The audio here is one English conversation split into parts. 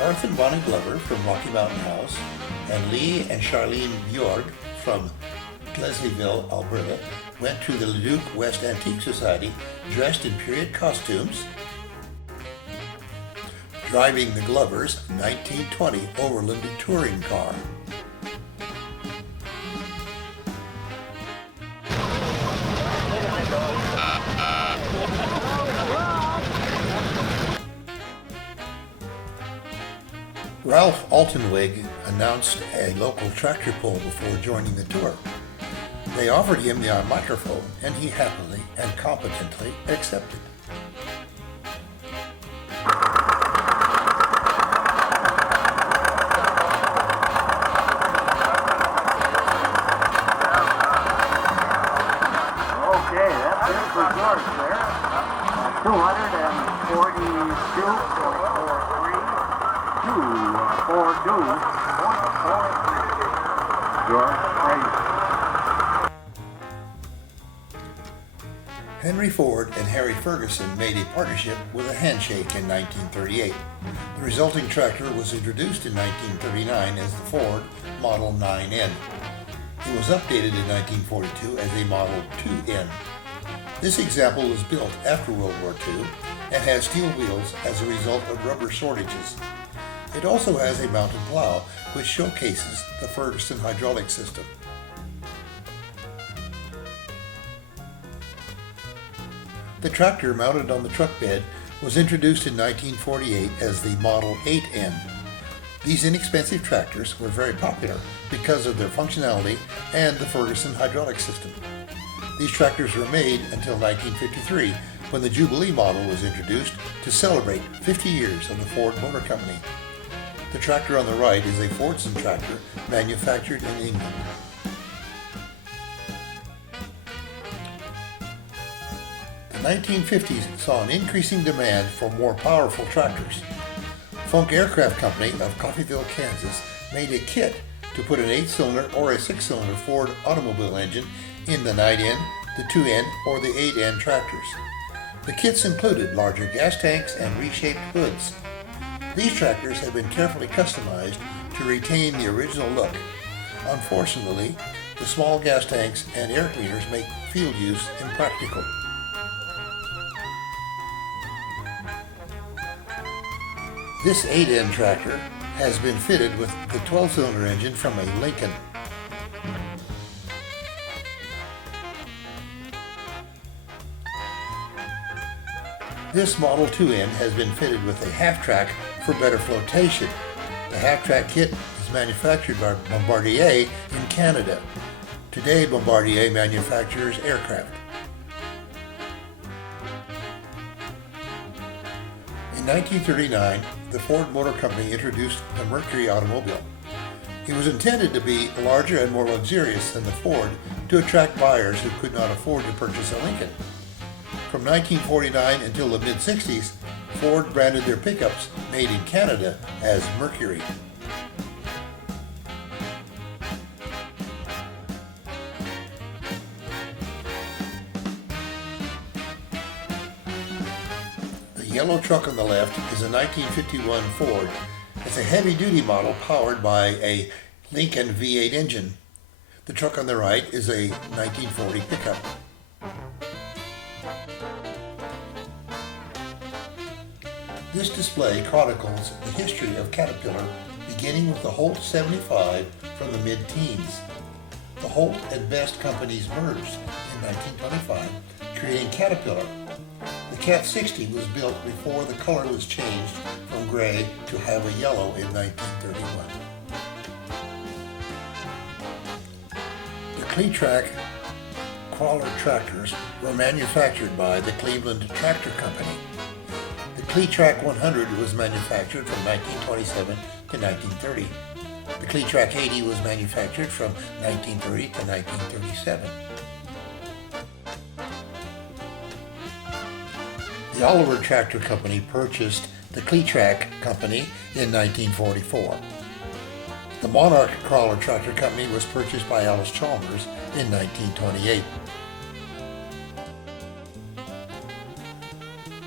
Garth and Bonnie Glover from Rocky Mountain House and Lee and Charlene Bjorg from Leslieville, Alberta, went to the Leduc West Antique Society dressed in period costumes, driving the Glovers' 1920 Overland touring car. Ralph Altenweg announced a local tractor pull before joining the tour. They offered him the microphone, and he happily and competently accepted. Okay, that's it for George there. 242.42. George, praise. Henry Ford and Harry Ferguson made a partnership with a handshake in 1938. The resulting tractor was introduced in 1939 as the Ford Model 9N. It was updated in 1942 as a Model 2N. This example was built after World War II and has steel wheels as a result of rubber shortages. It also has a mounted plow, which showcases the Ferguson hydraulic system. The tractor mounted on the truck bed was introduced in 1948 as the Model 8N. These inexpensive tractors were very popular because of their functionality and the Ferguson hydraulic system. These tractors were made until 1953, when the Jubilee model was introduced to celebrate 50 years of the Ford Motor Company. The tractor on the right is a Fordson tractor manufactured in England. The 1950s saw an increasing demand for more powerful tractors. Funk Aircraft Company of Coffeyville, Kansas made a kit to put an 8-cylinder or a 6-cylinder Ford automobile engine in the 9N, the 2N, or the 8N tractors. The kits included larger gas tanks and reshaped hoods. These tractors have been carefully customized to retain the original look. Unfortunately, the small gas tanks and air cleaners make field use impractical. This 8N tractor has been fitted with the 12-cylinder engine from a Lincoln. This Model 2N has been fitted with a half-track for better flotation. The half-track kit is manufactured by Bombardier in Canada. Today, Bombardier manufactures aircraft. In 1939, the Ford Motor Company introduced the Mercury automobile. It was intended to be larger and more luxurious than the Ford to attract buyers who could not afford to purchase a Lincoln. From 1949 until the mid-60s, Ford branded their pickups made in Canada as Mercury. The yellow truck on the left is a 1951 Ford. It's a heavy-duty model powered by a Lincoln V8 engine. The truck on the right is a 1940 pickup. This display chronicles the history of Caterpillar, beginning with the Holt 75 from the mid-teens. The Holt and Best companies merged in 1925, creating Caterpillar. The Cat 60 was built before the color was changed from gray to have a yellow in 1931. The Cletrac crawler tractors were manufactured by the Cleveland Tractor Company. The Cletrac 100 was manufactured from 1927 to 1930. The Cletrac 80 was manufactured from 1930 to 1937. The Oliver Tractor Company purchased the Cletrac Company in 1944. The Monarch Crawler Tractor Company was purchased by Alice Chalmers in 1928.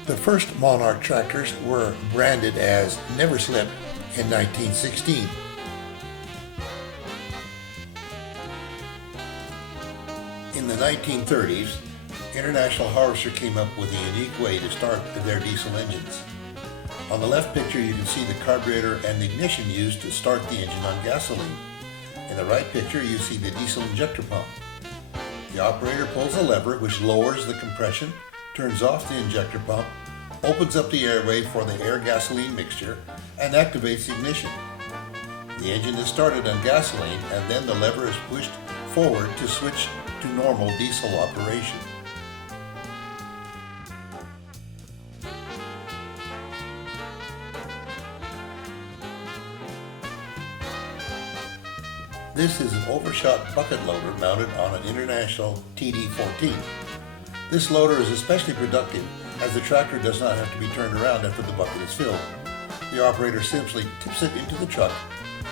The first Monarch tractors were branded as Never Slip in 1916. In the 1930s, International Harvester came up with a unique way to start their diesel engines. On the left picture you can see the carburetor and the ignition used to start the engine on gasoline. In the right picture you see the diesel injector pump. The operator pulls a lever which lowers the compression, turns off the injector pump, opens up the airway for the air-gasoline mixture, and activates the ignition. The engine is started on gasoline and then the lever is pushed forward to switch to normal diesel operation. This is an overshot bucket loader mounted on an International TD14. This loader is especially productive as the tractor does not have to be turned around after the bucket is filled. The operator simply tips it into the truck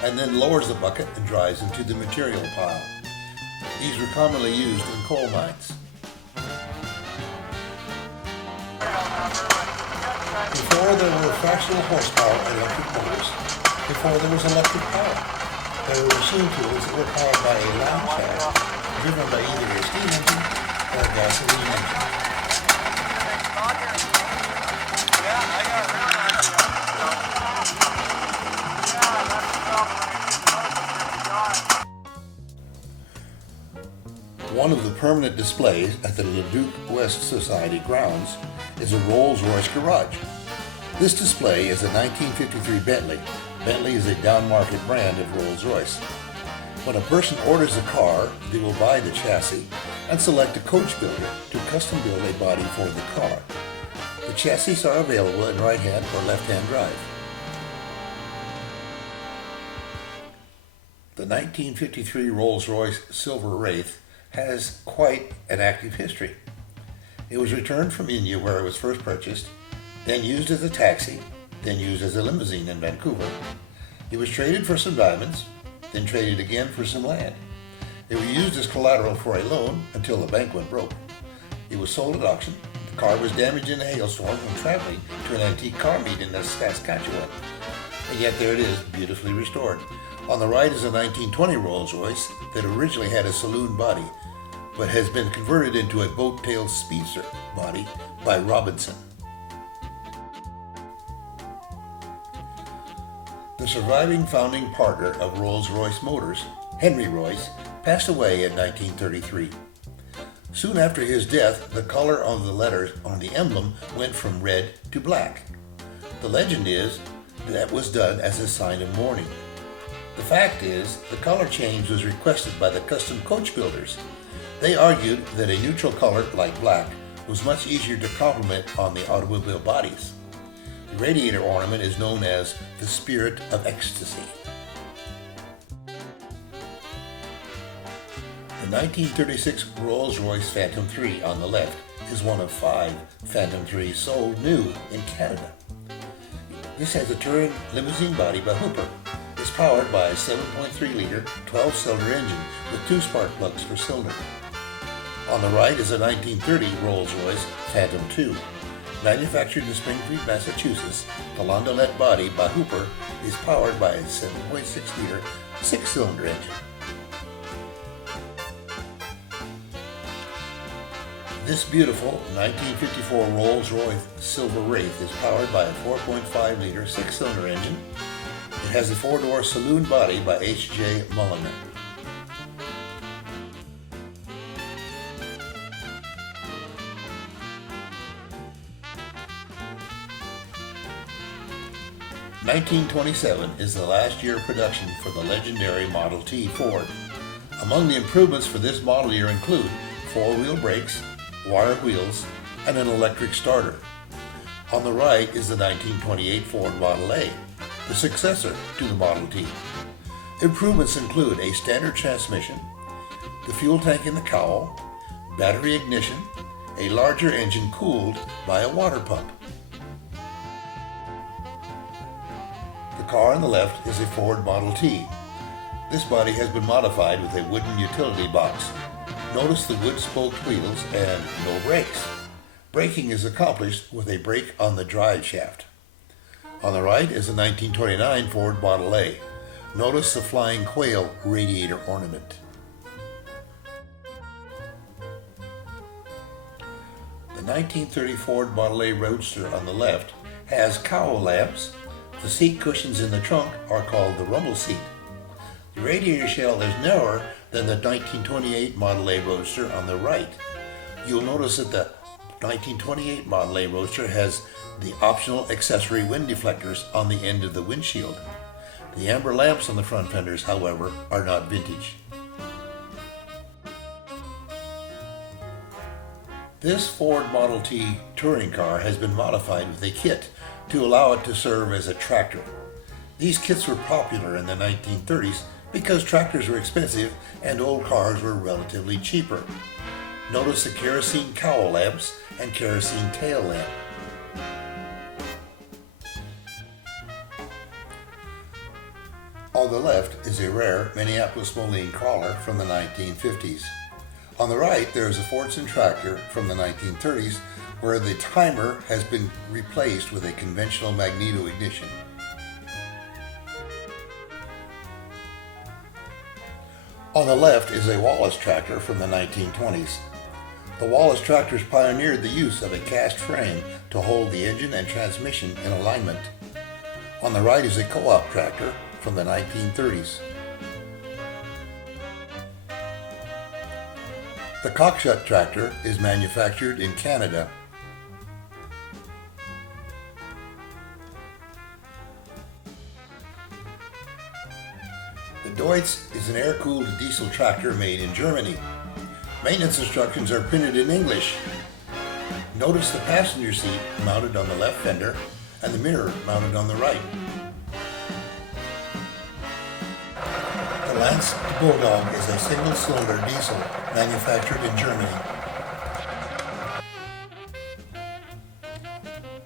and then lowers the bucket and drives into the material pile. These were commonly used in coal mines. Before there were fractional horsepower electric motors, before there was electric power, there were machine tools that were powered by a line shaft driven by either a steam engine or a gasoline engine. One of the permanent displays at the Leduc West Society grounds is a Rolls-Royce garage. This display is a 1953 Bentley. Bentley is a down-market brand of Rolls-Royce. When a person orders a car, they will buy the chassis and select a coach builder to custom build a body for the car. The chassis are available in right-hand or left-hand drive. The 1953 Rolls-Royce Silver Wraith has quite an active history. It was returned from India where it was first purchased, then used as a taxi, then used as a limousine in Vancouver. It was traded for some diamonds, then traded again for some land. It was used as collateral for a loan until the bank went broke. It was sold at auction. The car was damaged in a hailstorm when traveling to an antique car meet in Saskatchewan. And yet there it is, beautifully restored. On the right is a 1920 Rolls-Royce that originally had a saloon body, but has been converted into a boat-tailed speedster body by Robinson. The surviving founding partner of Rolls-Royce Motors, Henry Royce, passed away in 1933. Soon after his death, the color on the letters on the emblem went from red to black. The legend is that was done as a sign of mourning. The fact is, the color change was requested by the custom coach builders. They argued that a neutral color like black was much easier to complement on the automobile bodies. The radiator ornament is known as the Spirit of Ecstasy. The 1936 Rolls-Royce Phantom 3 on the left is one of 5 Phantom 3s sold new in Canada. This has a touring limousine body by Hooper. It's powered by a 7.3-liter 12-cylinder engine with 2 spark plugs per cylinder. On the right is a 1930 Rolls-Royce Phantom 2. Manufactured in Springfield, Massachusetts, the Landaulet body by Hooper is powered by a 7.6-liter 6-cylinder engine. This beautiful 1954 Rolls-Royce Silver Wraith is powered by a 4.5-liter 6-cylinder engine. It has a 4-door saloon body by H.J. Mulliner. (1927) is the last year of production for the legendary Model T Ford. Among the improvements for this model year include 4-wheel brakes, wire wheels, and an electric starter. On the right is the 1928 Ford Model A, the successor to the Model T. Improvements include a standard transmission, the fuel tank in the cowl, battery ignition, a larger engine cooled by a water pump. The car on the left is a Ford Model T. This body has been modified with a wooden utility box. Notice the wood-spoked wheels and no brakes. Braking is accomplished with a brake on the drive shaft. On the right is a 1929 Ford Model A. Notice the flying quail radiator ornament. The 1930 Ford Model A Roadster on the left has cowl lamps. The seat cushions in the trunk are called the rumble seat. The radiator shell is narrower than the 1928 Model A Roadster on the right. You'll notice that the 1928 Model A Roadster has the optional accessory wind deflectors on the end of the windshield. The amber lamps on the front fenders, however, are not vintage. This Ford Model T touring car has been modified with a kit to allow it to serve as a tractor. These kits were popular in the 1930s because tractors were expensive and old cars were relatively cheaper. Notice the kerosene cowl lamps and kerosene tail lamp. On the left is a rare Minneapolis Moline crawler from the 1950s. On the right, there is a Fordson tractor from the 1930s where the timer has been replaced with a conventional magneto ignition. On the left is a Wallace tractor from the 1920s. The Wallace tractors pioneered the use of a cast frame to hold the engine and transmission in alignment. On the right is a co-op tractor from the 1930s. The Cockshut tractor is manufactured in Canada. The Deutz is an air-cooled diesel tractor made in Germany. Maintenance instructions are printed in English. Notice the passenger seat mounted on the left fender and the mirror mounted on the right. The Lance Bulldog is a single-cylinder diesel manufactured in Germany.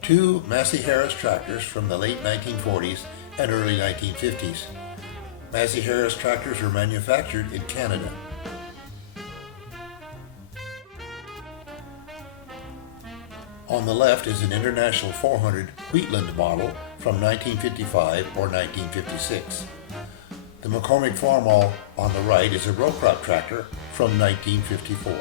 Two Massey Harris tractors from the late 1940s and early 1950s. Massey Harris tractors were manufactured in Canada. On the left is an International 400 Wheatland model from 1955 or 1956. The McCormick Farmall on the right is a row crop tractor from 1954.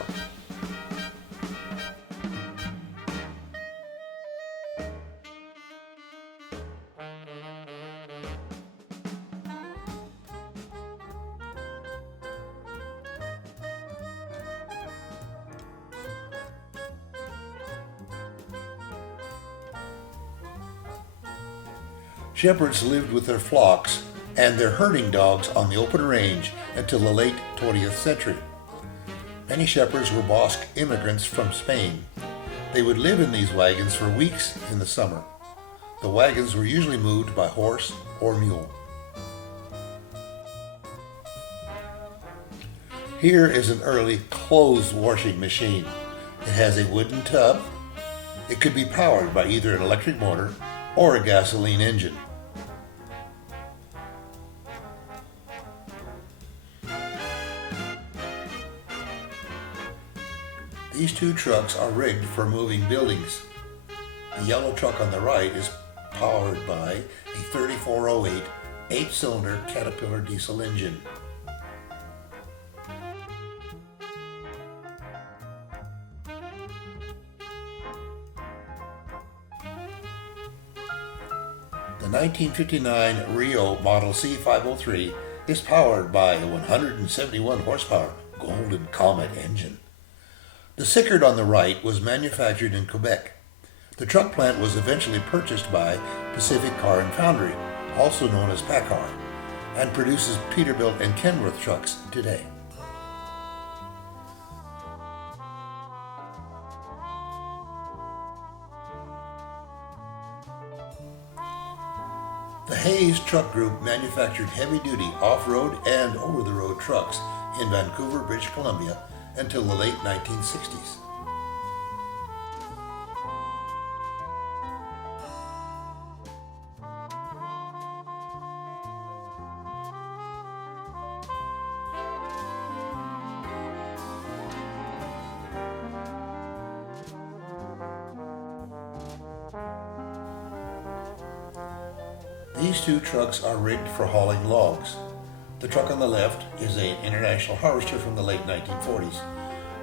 Shepherds lived with their flocks and their herding dogs on the open range until the late 20th century. Many shepherds were Basque immigrants from Spain. They would live in these wagons for weeks in the summer. The wagons were usually moved by horse or mule. Here is an early clothes washing machine. It has a wooden tub. It could be powered by either an electric motor or a gasoline engine. These two trucks are rigged for moving buildings. The yellow truck on the right is powered by a 3408 8-cylinder Caterpillar diesel engine. The 1959 Rio Model C503 is powered by a 171 horsepower Golden Comet engine. The Sickard on the right was manufactured in Quebec. The truck plant was eventually purchased by Pacific Car and Foundry, also known as PACCAR, and produces Peterbilt and Kenworth trucks today. The Hayes Truck Group manufactured heavy-duty off-road and over-the-road trucks in Vancouver, British Columbia until the late 1960s. These two trucks are rigged for hauling logs. The truck on the left is an International Harvester from the late 1940s.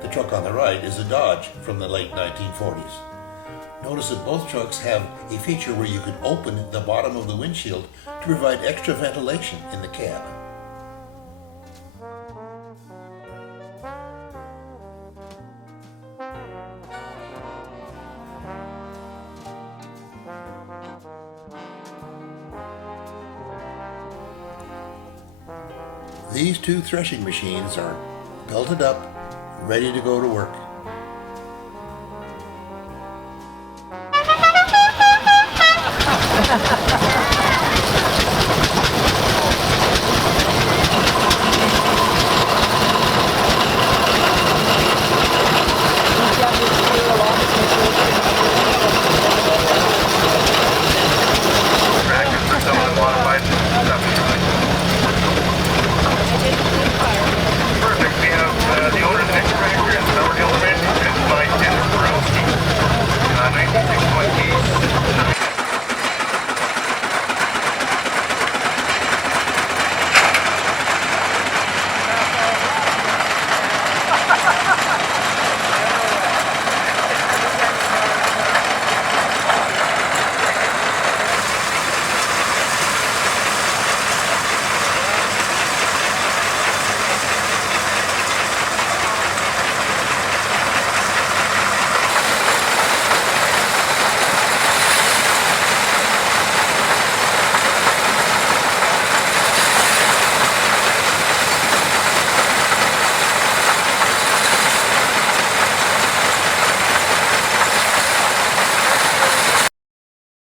The truck on the right is a Dodge from the late 1940s. Notice that both trucks have a feature where you can open the bottom of the windshield to provide extra ventilation in the cab. These two threshing machines are belted up, ready to go to work.